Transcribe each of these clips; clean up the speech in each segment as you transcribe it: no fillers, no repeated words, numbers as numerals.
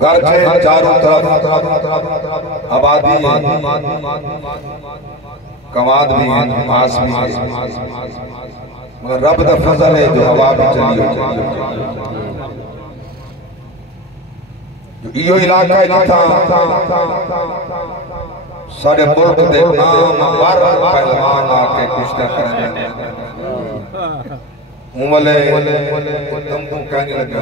گھر کے چاروں طرف آبادی کماد بھی ہیں، پاس بھی ہیں، مگر رب دا فضل ہے جو ہوا بھی چلی ہو جو ایو علاقہ ہی تھا سارے ملک دے نام بار پہلوان آکے کشتہ کرنے مولے تم کہنے لگے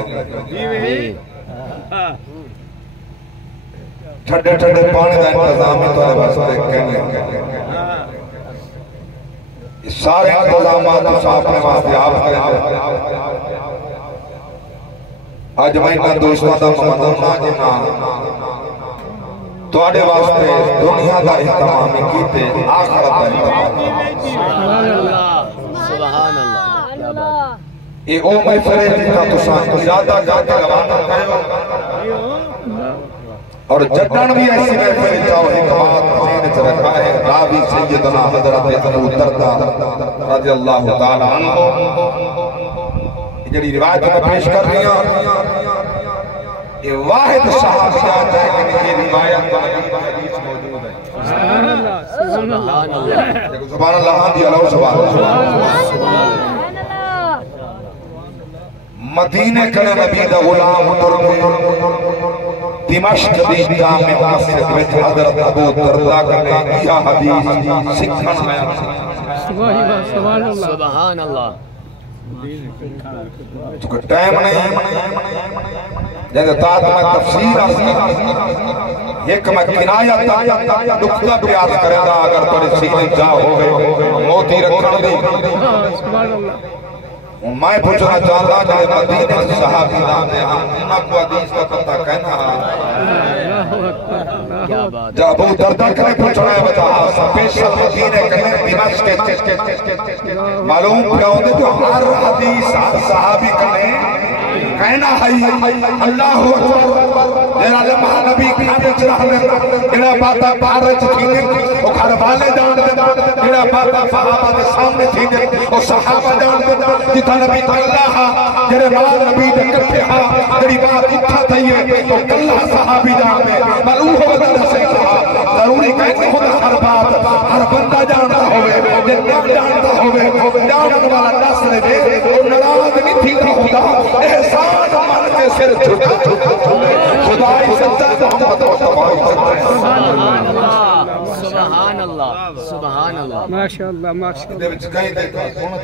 ٹھڑے ٹھڑے پانے دا انتظام ہے تو واسطے کہنے سارے انتظامات اس اپنے واسطے آپ کریں آج میں اتنا دوستوں دا ممنونہ جنا تو آڑے واسطے دنیا دا احتمامی کیتے آخرت دا احتمامی سبحان اللہ اے او میں فرے جتا تو سان تو زیادہ جاتے روانا کرو اور جتن بھی ایسی میں فرے چاہو حکمات زین چ رکھا ہے راوی سیدنا حضرت ابو دردہ رضی اللہ تعالی عنہ جڑی روایت میں پیش کر رہی ہیں یہ واحد صحابیات ہے کہ یہ روایت کا حدیث موجود ہے سبحان اللہ سبحان اللہ دی علیہ سبحان اللہ مدینہ کنے نبی دا غلام ترک دمشق دی جامع مسجد میں حضرت ابو دردہ کنے یہ حدیث سکھن آیا سبحان اللہ چونکہ ٹائم نہیں جیسے تات میں تفسیر ایک میں کنایت نکتہ پیاس کرے دا اگر توڑے سینے جا ہو گئے موتی رکھن دی میں پوچھنا چاہتا جائے مدینہ صحابی نام نے انہاں کو حدیث کا پتہ کہنا جب ابو دردہ کرے پوچھنا ہے بتا سپیشل مدینہ کرنے دمشق معلوم کیا ہوتے جو ہر حدیث صحابی کرنے کہنا ہے اللہ اکبر جیرا لمحہ نبی کھانے چراہ لے جیرا باتا بارج تھینے وہ گھر والے جان دے جیرا باتا صحابہ دے سامنے تھینے وہ صحابہ جان دے جتا نبی اللہ جیرے مال نبی دے کٹھے ہاں جیری بات اتھا تھئیے تو کلہ صحابی جان دے معلوم ہو بدل سے کہا ضروری کہنے خود ہر بات ہر بندہ جانتا ہوئے جنب جانتا ہوئے جانن والا نسل دے اور نراز نہیں تھیتا ہوتا احسان من کے سر جھکا خدای سچا محمد مصطفی سبحان اللہ سبحان اللہ سبحان اللہ ماشاءاللہ ماشاءاللہ دے وچ کہیں دے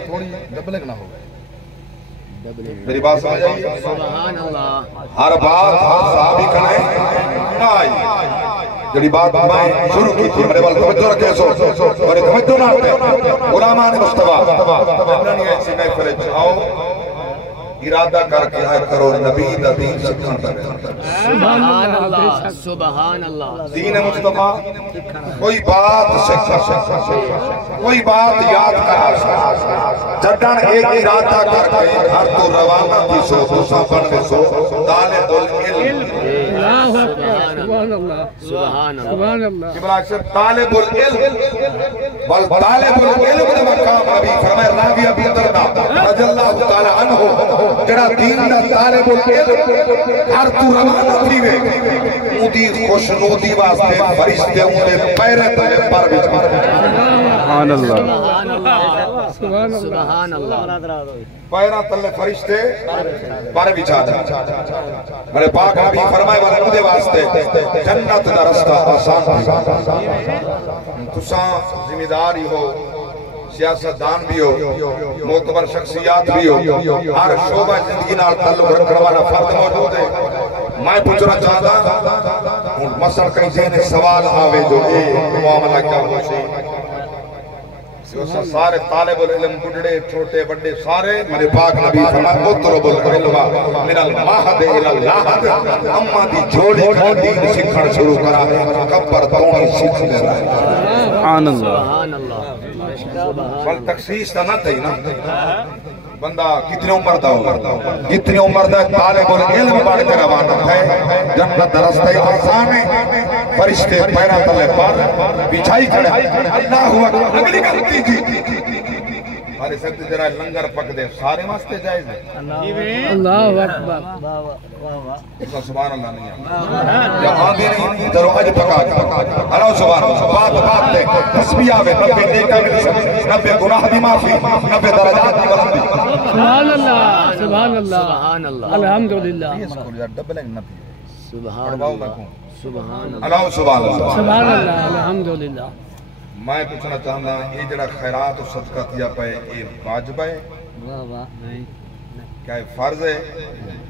تھوڑی ڈبلنگ نہ ہو میری بات سمجھ آئی سبحان اللہ ہر بات ہر صحابی کنے نہ آئی جڑی بات میں شروع کی تھی میرے والد توجہ رکھے سو میرے توجہ نہ آتے غلامان مصطفیٰ ابنانی ایسی محفل چاہو ارادہ کر کے آئے کرو نبی دا دین سکھان تک سبحان اللہ سبحان اللہ دین مصطفیٰ کوئی بات سکھا کوئی بات یاد کر جڑن ایک ارادہ کر کے ہر تو روانہ تھی سو تو سابن میں سو طالب العلم سبحان اللہ سبحان اللہ کہ بلا اکثر طالب العلم بل طالب العلم دا مقام ابھی فرمائے راوی ابی دردہ رضی اللہ تعالی عنہ جڑا دین دا طالب العلم ہر تو روانہ تھی وے اودی خوشنودی واسطے فرشتے اودے پیرے تلے پر بچ سبحان اللہ سبحان اللہ پیرہ تلے فرشتے پر بچا دے میرے پاک نبی فرمائے والے اودے واسطے جنت دا رستہ آسان بھی تساں ذمہ داری ہو سیاستدان بھی ہو معتبر شخصیات بھی ہو ہر شعبہ زندگی نال تعلق رکھنے والا فرد موجود ہے میں پوچھنا چاہتا مثلا کہیں ذہن سوال آوے جو اے معاملہ کیا ہو سی سارے طالب العلم بڑھڑے چھوٹے بڑے سارے میرے پاک نبی فرمائے اطرب العلم من المہد الى اللہد اما دی جوڑی کا دین سکھن شروع کرا کبر دونی سکھ لے رہا ہے سبحان اللہ سبحان اللہ بل تخصیص تا نہ تھی نا بندہ کتنے عمر دا ہو کتنے عمر دا طالب العلم بڑھ کے روانہ ہے جنت رستے آسان ہے فرشتے پیرا تلے پر بچھائی کھڑے اللہ ہوا اگلی غلطی تھی ہمارے سکتے جرا لنگر پک دے سارے واسطے جائز ہے اللہ اکبر سبحان اللہ نہیں یا آگے نہیں درو اج پکا اللہ سبحان اللہ بات لے تسبیح آوے 90 نیکہ میں 90 گناہ دی معافی 90 درجات دی بلندی سبحان اللہ سبحان اللہ سبحان اللہ الحمدللہ ڈبلنگ نہ تھی سبحان پڑھواؤں میں اللہ کہوں سبحان اللہ اللہ سبحان اللہ سبحان اللہ الحمدللہ میں پوچھنا چاہنا یہ جڑا خیرات و صدقہ کیا پائے یہ واجب ہے کیا یہ فرض ہے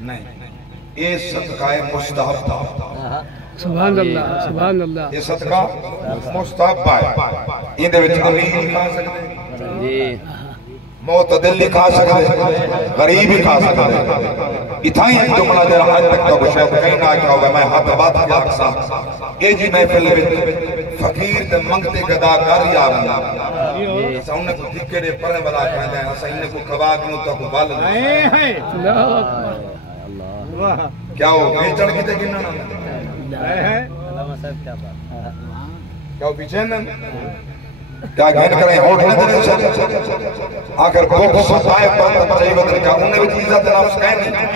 نہیں یہ صدقہ مستحب تھا سبحان اللہ سبحان اللہ یہ صدقہ مستحب ہے یہ دے وچ امیر کھا سکتے جی معتدل کھا سکتے غریب کھا سکتے اتھائی ایک جملہ دے رہا ہے تک تو شاید کہیں نہ کیا ہوگا میں ہاتھ بات کیا اقسا یہ جی محفل وچ فقیر تے منگتے گدا کر یار ایسا انہیں کو دکھے دے پرنے والا کہنے ہیں ایسا انہیں کو کبا کنو تو کو بال اللہ اکبر کیا ہو بیچڑ کی تے گننا کیا ہو پیچھے نا کیا گھن کریں ہوٹ نہ دنے سے آخر بوکس سائے پر چاہیے بدل کیا انہیں بھی عزت نفس کہیں نہیں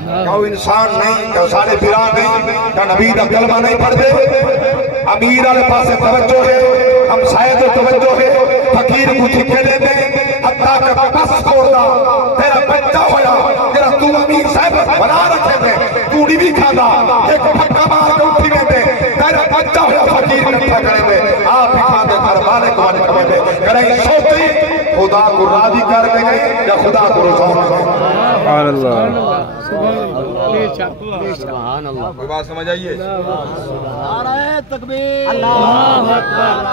کیا وہ انسان نہیں کیا سارے پیران نہیں کیا نبی دا کلمہ نہیں پڑھ دے امیر والے پاس توجہ ہے ہم شاید توجہ ہے فقیر کو ٹھکے دے دیں حتیٰ کہ بس چھوڑا تیرا بچہ ہویا تیرا تو امیر صاحب بنا رکھے دے توڑی بھی کھانا ایک پھکا مار کے اٹھی میں دے تیرا بچہ ہویا فقیر کٹھا کرے دے آپ ہی کھا دے کر بالے کو آنے کھوے دے کریں سوچی خدا کو راضی کر دے گئے یا خدا کو رضا کر دے سبحان اللہ سبحان اللہ سبحان اللہ کوئی بات سمجھ آئیے نعرہ تکبیر اللہ اکبر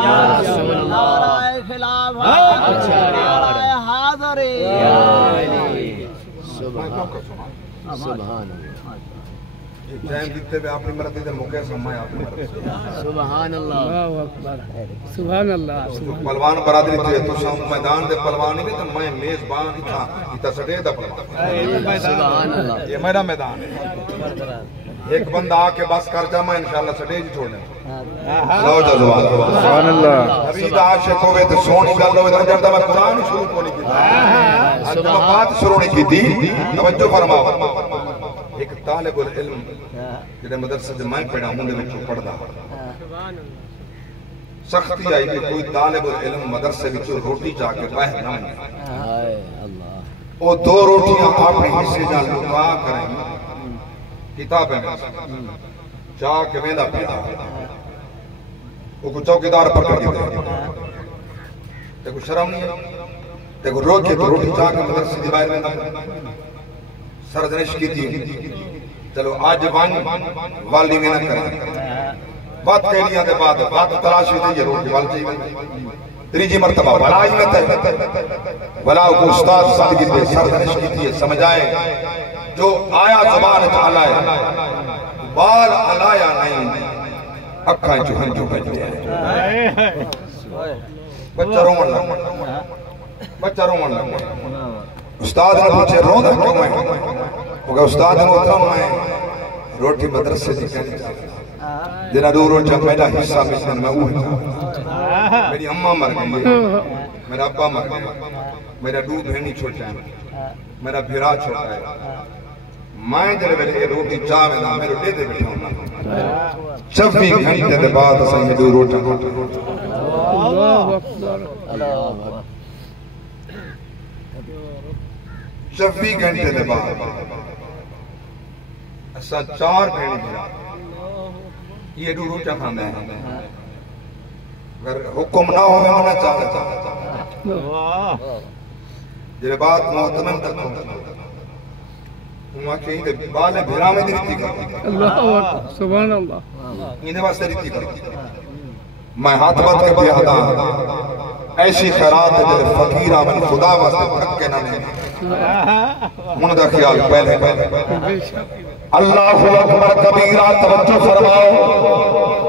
یا رسول اللہ نعرہ خلافت نعرہ حاضری یا علی سبحان اللہ ٹائم دیتے ہوئے اپنی مرضی دے موقع سمائے اپنی مرضی سبحان اللہ اللہ اکبر سبحان اللہ پلوان برادری تھے تو سام میدان دے پلوان نہیں تو میں میزبان ہی تھا ایتا سٹے دا پلوان سبحان اللہ یہ میرا میدان ہے ایک بندہ آکے بس کر جا میں انشاءاللہ سٹے جی چھوڑنے لو جزوان سبحان اللہ نبی دا عاشق ہوئے تو سونی گل ہوئے تو جردہ میں قرآن شروع کو نہیں کی تھا انتما بات شروع نہیں کی تھی توجہ فرماؤ ایک طالب العلم جنہیں مدرسہ جو میں پڑھا ہوں دے وچوں پڑھ دا سختی آئی کہ کوئی طالب العلم مدرسے وچوں روٹی چاہ کے باہر نہ ملے وہ دو روٹیاں اپنے حصے جان لکا کریں کتابیں میں چاہ کے ویدہ پیدا وہ کو چوکیدار پکڑ کے دے دیکھو شرم نہیں ہے دیکھو روکے تو روٹی چاہ کے مدرسے دی باہر میں سرزنش کی تھی چلو آج والی میں نہ کریں بات کہہ لیا دے بعد بات تلاشی دے یہ روٹی والی چاہیے تریجی مرتبہ بلائی میں تے بلا کو استاد سادگی دے سرزنش کی تھی سمجھ آئے جو آیا زبان تعالی بال علایا نہیں اکھائیں چوہن جو بجتے ہیں بچہ رومن لگ استاد نے پوچھے رونا کیوں میں وہ کہا استاد نے اتنا میں روٹی مدرسے سے کہنے چاہتا دینا دو روٹی میرا حصہ مشن میں اوہ میری اممہ مر گئی میرا ابا مر گیا میرا دو بہنی چھوٹا ہے میرا بھیرا چھوٹا ہے میں جلے بلے روٹی چاہ میں نہ میرے دے دے بیٹھا ہوں 26 گھنٹے دے بعد اساں دو روٹی اللہ اکبر 26 گھنٹے دے بعد اسا 4 بھیڑی بھیڑا یہ دو روٹی کھاندے ہیں اگر حکم نہ ہو میں منہ چاہتا جلے بعد محتمم تک ہوتا وہاں کہیں دے بالے بھیرا میں دیتی کرتی اللہ اکبر سبحان اللہ انہیں واسطے دیتی کرتی میں ہاتھ بات کے بیادہ ایسی خیرات ہے جلے فقیرہ من خدا واسطے پھکے نہ لیں منہ دا خیال پہلے اللہ اکبر کبیرہ توجہ فرماؤ